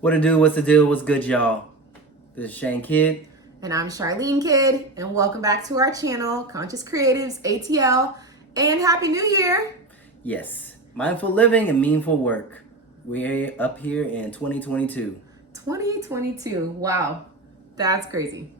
What to do? What's the deal? What's good, y'all? This is Shane Kidd. And I'm Charlene Kidd, and welcome back to our channel, Conscious Creatives ATL, and Happy New Year! Yes, mindful living and meaningful work. We're up here in 2022. 2022, wow, that's crazy.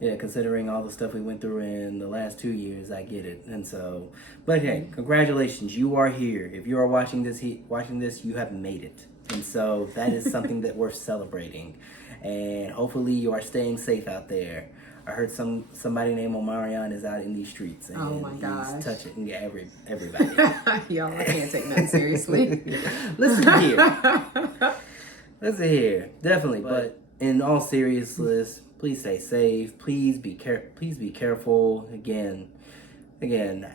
Yeah, considering all the stuff we went through in the last 2 years, I get it. And so, but hey, congratulations, you are here. If you are watching this, you have made it. And so that is something that we're celebrating. And hopefully you are staying safe out there. I heard somebody named Omarion is out in these streets, and Oh my gosh. he's touching everybody. Y'all, I can't take that seriously. Listen here, definitely. But in all seriousness, please stay safe. Please be careful. Again,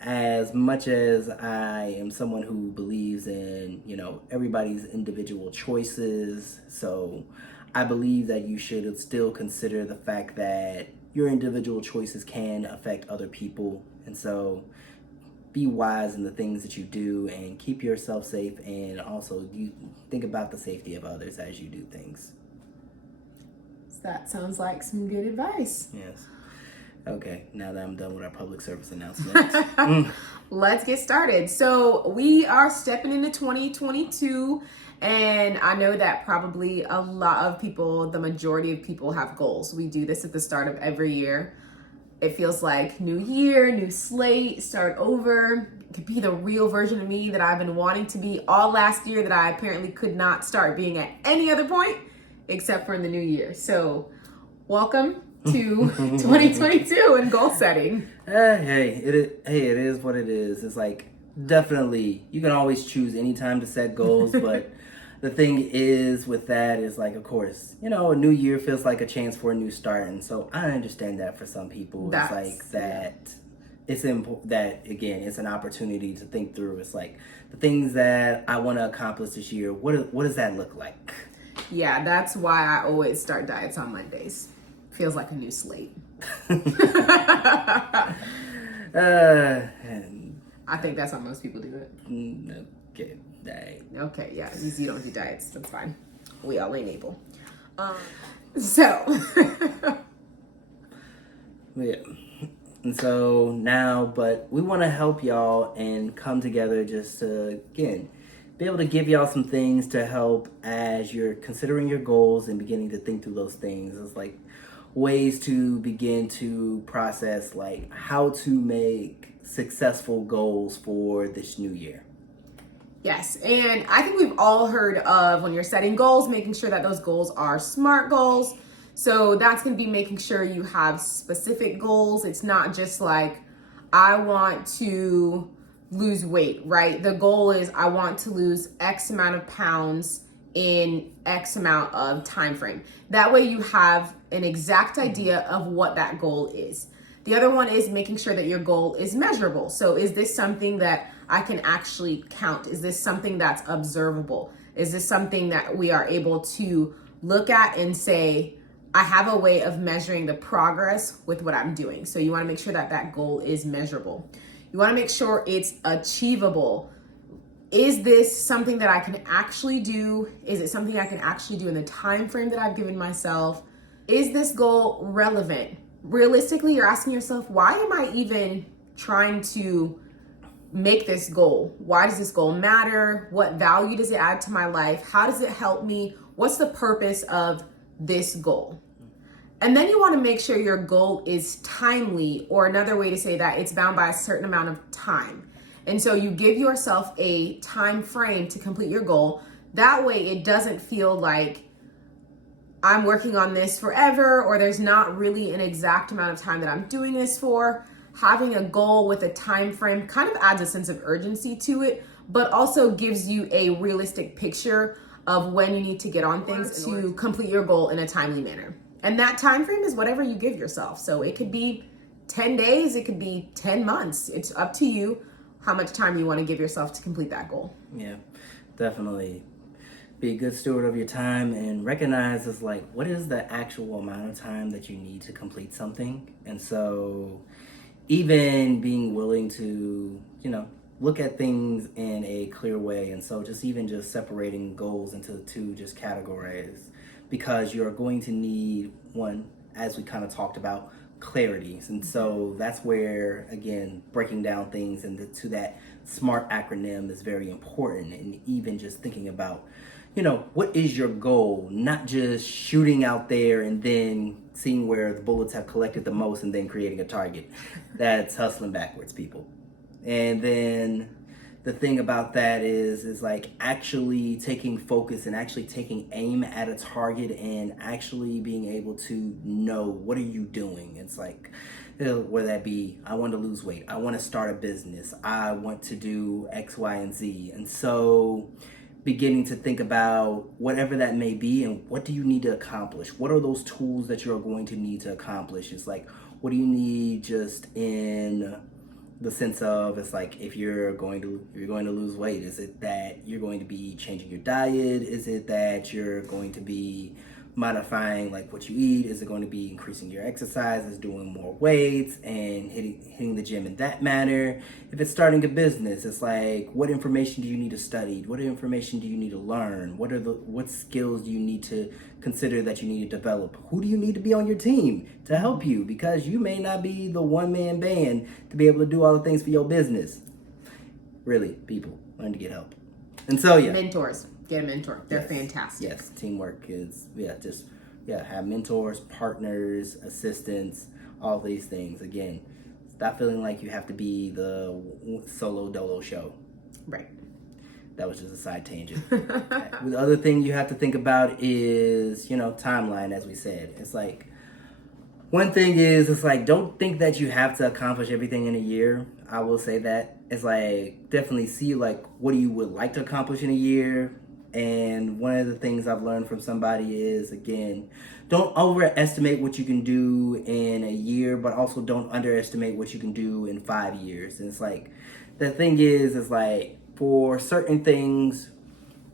as much as I am someone who believes in, everybody's individual choices, so I believe that you should still consider the fact that your individual choices can affect other people. And so be wise in the things that you do and keep yourself safe, and also you think about the safety of others as you do things. That sounds like some good advice. Yes. Okay, now that I'm done with our public service announcement. Let's get started. So we are stepping into 2022, and I know that probably a lot of people, the majority of people, have goals. We do this at the start of every year. It feels like new year, new slate, start over. It could be the real version of me that I've been wanting to be all last year, that I apparently could not start being at any other point except for in the new year. So welcome to 2022 and goal setting. Hey, it is what it is. It's like, definitely, you can always choose any time to set goals, but the thing is with that is, like, of course, a new year feels like a chance for a new start, and so I understand that for some people. It's like that. It's important that, again, it's an opportunity to think through. It's like the things that I want to accomplish this year. What does that look like? Yeah, that's why I always start diets on Mondays. Feels like a new slate. I think that's how most people do it. Okay, diet. Okay, yeah, you don't do diets. That's fine. We all ain't able. So. Yeah. And so now, but we want to help y'all and come together just to, again, be able to give y'all some things to help as you're considering your goals and beginning to think through those things. It's like ways to begin to process, like, how to make successful goals for this new year. Yes, and I think we've all heard of, when you're setting goals, making sure that those goals are SMART goals. So that's going to be making sure you have specific goals. It's not just like, I want to lose weight, right? The goal is, I want to lose X amount of pounds in X amount of time frame. That way you have an exact idea of what that goal is. The other one is making sure that your goal is measurable. So is this something that I can actually count? Is this something that's observable? Is this something that we are able to look at and say, I have a way of measuring the progress with what I'm doing? So you want to make sure that that goal is measurable. You want to make sure it's achievable. Is this something that I can actually do? Is it something I can actually do in the time frame that I've given myself? Is this goal relevant? Realistically, you're asking yourself, why am I even trying to make this goal? Why does this goal matter? What value does it add to my life? How does it help me? What's the purpose of this goal? And then you want to make sure your goal is timely, or another way to say that, it's bound by a certain amount of time. And so you give yourself a time frame to complete your goal. That way it doesn't feel like I'm working on this forever, or there's not really an exact amount of time that I'm doing this for. Having a goal with a time frame kind of adds a sense of urgency to it, but also gives you a realistic picture of when you need to get on things to complete your goal in a timely manner. And that time frame is whatever you give yourself. So it could be 10 days, it could be 10 months. It's up to you how much time you want to give yourself to complete that goal. Yeah, definitely. Be a good steward of your time and recognize, it's like, what is the actual amount of time that you need to complete something? And so even being willing to, look at things in a clear way. And so just separating goals into two just categories, because you're going to need one, as we kind of talked about, clarity. And so that's where, again, breaking down things into that SMART acronym is very important. And even just thinking about, what is your goal? Not just shooting out there and then seeing where the bullets have collected the most and then creating a target. That's hustling backwards, people. And then the thing about that is like actually taking focus and actually taking aim at a target and actually being able to know what are you doing. It's like, whether that be, I want to lose weight, I want to start a business, I want to do X, Y, and Z. And so beginning to think about whatever that may be and what do you need to accomplish? What are those tools that you're going to need to accomplish? It's like, what do you need just in the sense of, it's like, if you're going to lose weight, is it that you're going to be changing your diet? Is it that you're going to be modifying like what you eat? Is it going to be increasing your exercises, doing more weights and hitting the gym in that manner? If it's starting a business, it's like, what information do you need to study? What information do you need to learn? What skills do you need to consider that you need to develop? Who do you need to be on your team to help you? Because you may not be the one-man band to be able to do all the things for your business. Really, people, learn to get help. And so, yeah. Mentors. Get a mentor. They're fantastic. Yes, teamwork is, have mentors, partners, assistants, all these things. Again, stop feeling like you have to be the solo dolo show. Right. That was just a side tangent. The other thing you have to think about is, timeline, as we said. It's like, one thing is, it's like, don't think that you have to accomplish everything in a year. I will say that. It's like, definitely see, like, what you would like to accomplish in a year. And one of the things I've learned from somebody is, again, don't overestimate what you can do in a year, but also don't underestimate what you can do in 5 years. And it's like, the thing is like, for certain things,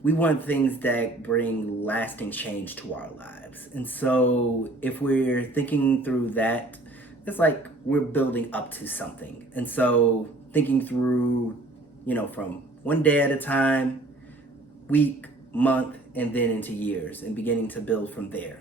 we want things that bring lasting change to our lives. And so if we're thinking through that, it's like we're building up to something. And so thinking through, from one day at a time, week, month, and then into years, and beginning to build from there.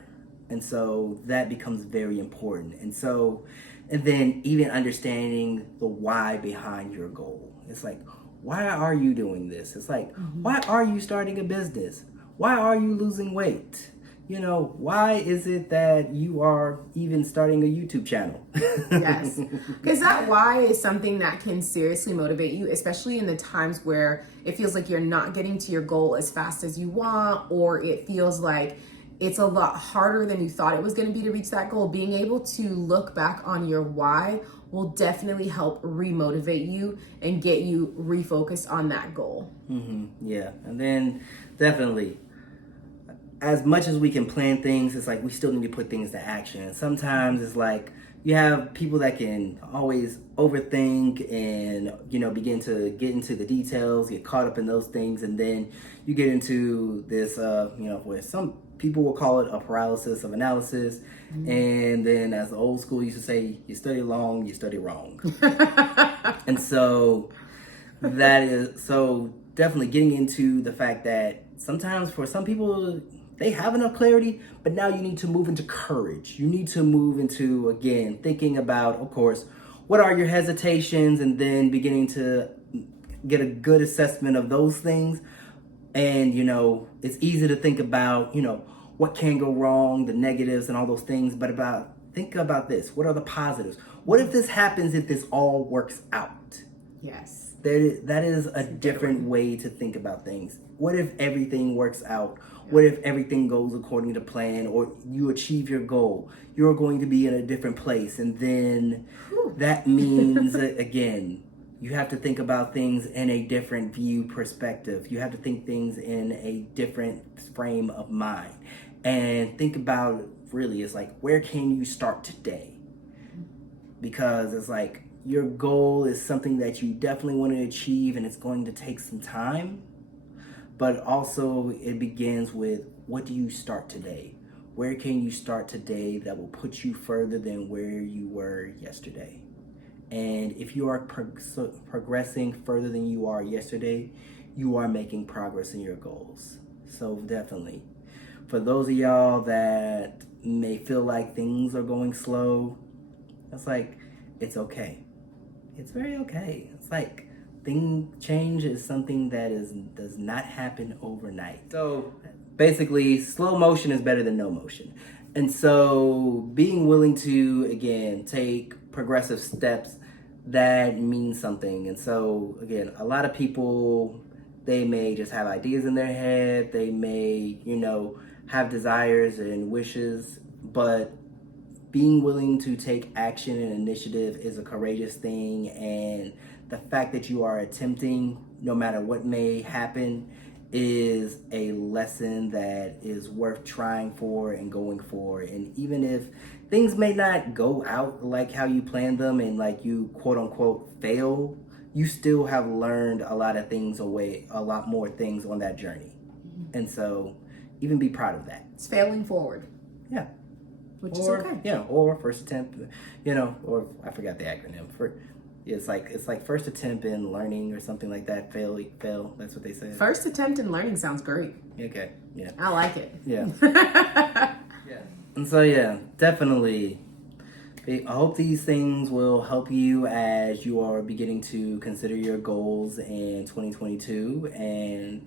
And so that becomes very important. And then even understanding the why behind your goal. It's like, why are you doing this? It's like, why are you starting a business? Why are you losing weight? Why is it that you are even starting a YouTube channel? Yes. Because that why is something that can seriously motivate you, especially in the times where it feels like you're not getting to your goal as fast as you want, or it feels like it's a lot harder than you thought it was going to be to reach that goal. Being able to look back on your why will definitely help remotivate you and get you refocused on that goal. Yeah. And then definitely, as much as we can plan things, it's like we still need to put things to action. And sometimes it's like you have people that can always overthink and, begin to get into the details, get caught up in those things. And then you get into this, where some people will call it a paralysis of analysis. And then, as the old school used to say, you study long, you study wrong. And so so definitely getting into the fact that sometimes for some people, they have enough clarity, but now you need to move into courage. You need to move into, again, thinking about, of course, what are your hesitations, and then beginning to get a good assessment of those things. And, it's easy to think about, what can go wrong, the negatives and all those things, but think about this. What are the positives? What if this happens, if this all works out? Yes. That is a different way to think about things. What if everything works out? What if everything goes according to plan, or you achieve your goal? You're going to be in a different place. And then that means, again, you have to think about things in a different view perspective. You have to think things in a different frame of mind. And think about, really, it's like, where can you start today? Because it's like, your goal is something that you definitely want to achieve, and it's going to take some time. But also it begins with, what do you start today? Where can you start today that will put you further than where you were yesterday? And if you are progressing further than you are yesterday, you are making progress in your goals. So definitely, for those of y'all that may feel like things are going slow, it's like, it's okay. It's very okay. It's like, change is something that does not happen overnight. So basically, slow motion is better than no motion. And so being willing to, again, take progressive steps, that means something. And so, again, a lot of people, they may just have ideas in their head. They may, have desires and wishes, but being willing to take action and initiative is a courageous thing. And the fact that you are attempting, no matter what may happen, is a lesson that is worth trying for and going for. And even if things may not go out like how you planned them, and like you quote unquote fail, you still have learned a lot of things a lot more things on that journey. And so even be proud of that. It's failing forward. Yeah. Which is okay. Yeah, or first attempt, or I forgot the acronym. It's like first attempt in learning or something like that. Fail. That's what they say. First attempt in learning sounds great. Okay. Yeah. I like it. Yeah. Yeah. And so yeah, definitely. I hope these things will help you as you are beginning to consider your goals in 2022, and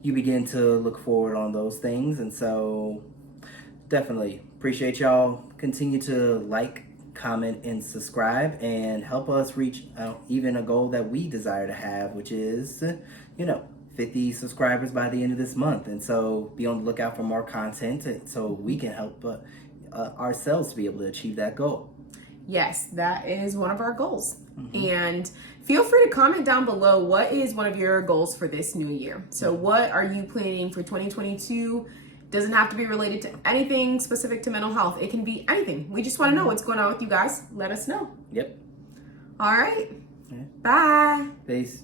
you begin to look forward on those things. And so definitely appreciate y'all. Continue to like, comment, and subscribe, and help us reach even a goal that we desire to have, which is 50 subscribers by the end of this month. And so be on the lookout for more content so we can help ourselves to be able to achieve that goal. Yes, that is one of our goals. And feel free to comment down below, what is one of your goals for this new year? So what are you planning for 2022? Doesn't have to be related to anything specific to mental health. It can be anything. We just want to know what's going on with you guys. Let us know. Yep. All right. Yeah. Bye. Peace.